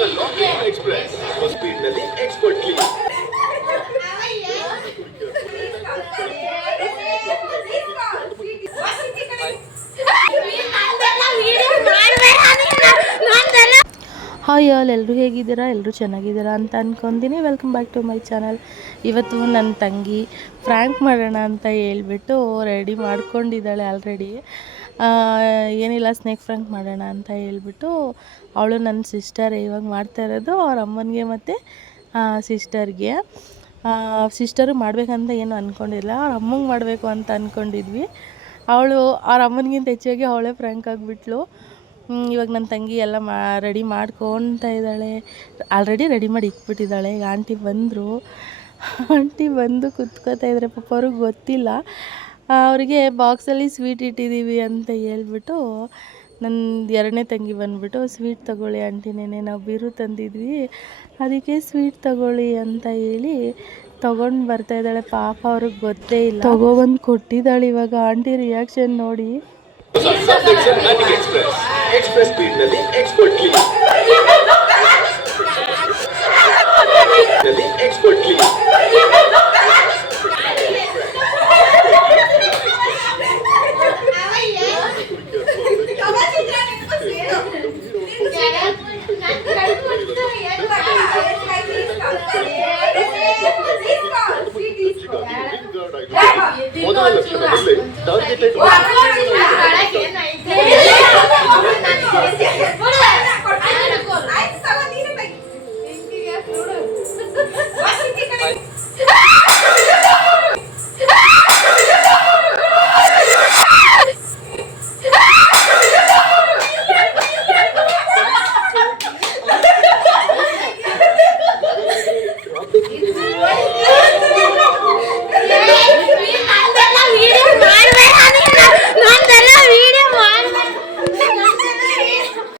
Express speed ನಲ್ಲಿ expert clean. Hi all, ಎಲ್ಲರೂ ಹೇಗಿದ್ದೀರಾ? ಎಲ್ಲರೂ ಚೆನ್ನಾಗಿದ್ದೀರಾ ಅಂತ ಅಂದ್ಕೊತೀನಿ. Welcome back to my channel. ಇವತ್ತು ನನ್ನ ತಂಗಿ ಫ್ರ್ಯಾಂಕ್ ಮಾಡೋಣ ಅಂತ ಹೇಳ್ಬಿಟ್ಟು ರೆಡಿ ಮಾಡ್ಕೊಂಡಿದ್ದಾಳೆ ಆಲ್ರೆಡಿ. ಏನಿಲ್ಲ, ಸ್ನೇಕ್ ಫ್ರ್ಯಾಂಕ್ ಮಾಡೋಣ ಅಂತ ಹೇಳ್ಬಿಟ್ಟು ಅವಳು ನನ್ನ ಸಿಸ್ಟರ್ ಇವಾಗ ಮಾಡ್ತಾ ಇರೋದು ಅವ್ರ ಅಮ್ಮನಿಗೆ ಮತ್ತು ಸಿಸ್ಟರ್ಗೆ. ಸಿಸ್ಟರು ಮಾಡಬೇಕಂತ ಏನು ಅಂದ್ಕೊಂಡಿಲ್ಲ, ಅವ್ರ ಅಮ್ಮಂಗೆ ಮಾಡಬೇಕು ಅಂತ ಅಂದ್ಕೊಂಡಿದ್ವಿ. ಅವಳು ಅವ್ರ ಅಮ್ಮನಿಗಿಂತ ಹೆಚ್ಚಾಗಿ ಅವಳೇ ಫ್ರ್ಯಾಂಕ್ ಆಗಿಬಿಟ್ಲು. ಇವಾಗ ನನ್ನ ತಂಗಿ ಎಲ್ಲ ರೆಡಿ ಮಾಡ್ಕೊತಾ ಇದ್ದಾಳೆ. ಆಲ್ರೆಡಿ ರೆಡಿ ಮಾಡಿ ಇಟ್ಬಿಟ್ಟಿದ್ದಾಳೆ. ಈಗ ಆಂಟಿ ಬಂದು ಕುತ್ಕೋತಾ ಇದ್ದಾರೆ. ಪಾಪ ಅವ್ರಿಗೆ ಗೊತ್ತಿಲ್ಲ. ಅವರಿಗೆ ಬಾಕ್ಸಲ್ಲಿ ಸ್ವೀಟ್ ಇಟ್ಟಿದ್ದೀವಿ ಅಂತ ಹೇಳ್ಬಿಟ್ಟು ನನ್ನ ಎರಡನೇ ತಂಗಿ ಬಂದುಬಿಟ್ಟು ಸ್ವೀಟ್ ತೊಗೊಳ್ಳಿ ಆಂಟಿ, ನೆನೆ ನಾವು ಬೀರು ತಂದಿದ್ವಿ, ಅದಕ್ಕೆ ಸ್ವೀಟ್ ತೊಗೊಳ್ಳಿ ಅಂತ ಹೇಳಿ ತೊಗೊಂಡು ಬರ್ತಾಯಿದ್ದಾಳೆ. ಪಾಪ ಅವ್ರಿಗೆ ಗೊತ್ತೇ ಇಲ್ಲ. ತೊಗೊಬಂದು ಕೊಟ್ಟಿದ್ದಾಳೆ. ಇವಾಗ ಆಂಟಿ ರಿಯಾಕ್ಷನ್ ನೋಡಿ. ಎಕ್ಸ್ಪ್ರೆಸ್ ಸ್ಪೀಡ್ ನಲ್ಲಿ ಎಕ್ಸ್ಪರ್ಟ್ ಕ್ಲೀನ್. Expert clean. ಮೊದಲ ಲಕ್ಷಣದಲ್ಲಿ ಟಾರ್ಗೆಟೆಡ್